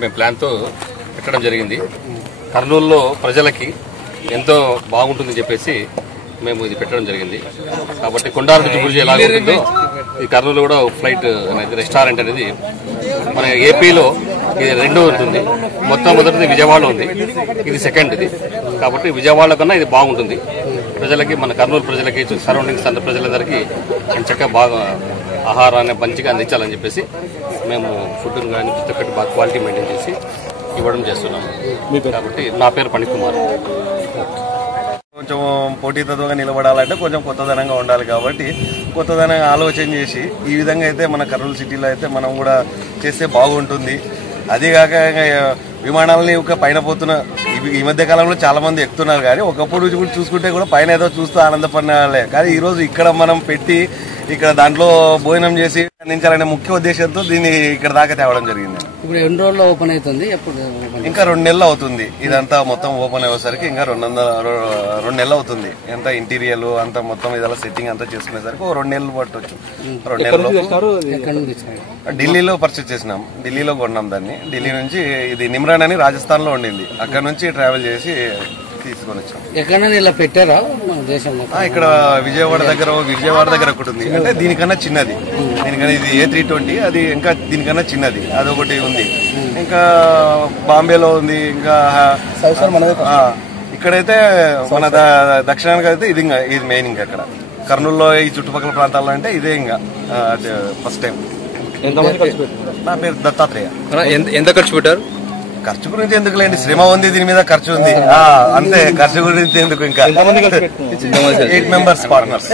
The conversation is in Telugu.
మేము ప్లాన్తో పెట్టడం జరిగింది. కర్నూలులో ప్రజలకి ఎంతో బాగుంటుందని చెప్పేసి మేము ఇది పెట్టడం జరిగింది. కాబట్టి కొండారు నుంచి బుర్జీ ఎలాగుంటుందో ఈ కర్నూలు కూడా ఫ్లైట్ అనేది రెస్టారెంట్ అనేది మన ఏపీలో ఇది రెండో ఉంటుంది. మొట్టమొదటిది విజయవాడలో ఉంది, ఇది సెకండ్ ఇది. కాబట్టి విజయవాడ కన్నా ఇది బాగుంటుంది. ప్రజలకి, మన కర్నూలు ప్రజలకి, సరౌండింగ్స్ అంత ప్రజలందరికీ చక్కగా బాగా ఆహారాన్ని మంచిగా అందించాలని చెప్పేసి మేము ఫుడ్ని కానీ ప్రతి ఒక్కటి బాగా క్వాలిటీ మెయింటైన్ చేసి ఇవ్వడం చేస్తున్నాము. కాబట్టి నా పేరు పణిత్ కుమార్. కొంచెం పోటీతత్వంగా నిలబడాలంటే కొంచెం కొత్తదనంగా ఉండాలి. కాబట్టి కొత్తదనంగా ఆలోచన చేసి ఈ విధంగా అయితే మన కర్నూలు సిటీలో అయితే మనం కూడా చేస్తే బాగుంటుంది. అదేగాక విమానాలని ఒక పైన పోతున్న ఈ మధ్య కాలంలో చాలా మంది ఎక్కుతున్నారు. కానీ ఒకప్పుడు చూసుకుంటే కూడా పైన ఏదో చూస్తూ ఆనందపడినాలే. కానీ ఈ రోజు ఇక్కడ మనం పెట్టి ఇక్కడ దాంట్లో భోజనం చేసి అందించాలనే ముఖ్య ఉద్దేశంతో దీన్ని ఇక్కడ దాకా తేవడం జరిగింది. ఇప్పుడు ఎన్ని రోజుల్లో ఓపెన్ అవుతుంది? ఇంకా 2 నెలలు అవుతుంది. ఇదంతా మొత్తం ఓపెన్ అయ్యేసరికి ఇంకా 2 నెలలు అవుతుంది. ఎంత ఇంటీరియర్ అంతా మొత్తం ఇదలా సెట్టింగ్ అంతా చేసుకునేసరికి 2 నెలలు పట్టవచ్చు. 2 నెలలు ఢిల్లీలో పర్చేస్ చేసినాం, ఢిల్లీలో కొన్నాం దాన్ని. ఢిల్లీ నుంచి ఇది నిమ్రాన్ అని రాజస్థాన్ లో ఉండింది, అక్కడ నుంచి ట్రావెల్ చేసి తీసుకొని వచ్చాం. ఎక్కడైనా ఇలా పెట్టారా దేశంలో? ఇక్కడ విజయవాడ దగ్గర ఒకటి ఉంది. అంటే దీనికన్నా చిన్నది, దీనికన్నా ఇది A320, అది ఇంకా దీనికన్నా చిన్నది అదొకటి ఉంది. ఇంకా బాంబేలో ఉంది. ఇంకా ఇక్కడైతే మన దక్షిణానికి అయితే ఇది మెయిన్. ఇంకా ఇక్కడ కర్నూలులో ఈ చుట్టుపక్కల ప్రాంతాల్లో అంటే ఇదే ఇంకా ఫస్ట్ టైం. నా పేరు దత్తాత్రేయ. ఎంత ఖర్చు పెట్టారు? ఖర్చు గురించి ఎందుకు లేండి, శ్రమ ఉంది, దీని మీద ఖర్చు ఉంది అంతే. ఖర్చు గురించి ఎందుకు, ఇంకా 8 మెంబర్స్ పార్ట్నర్స్.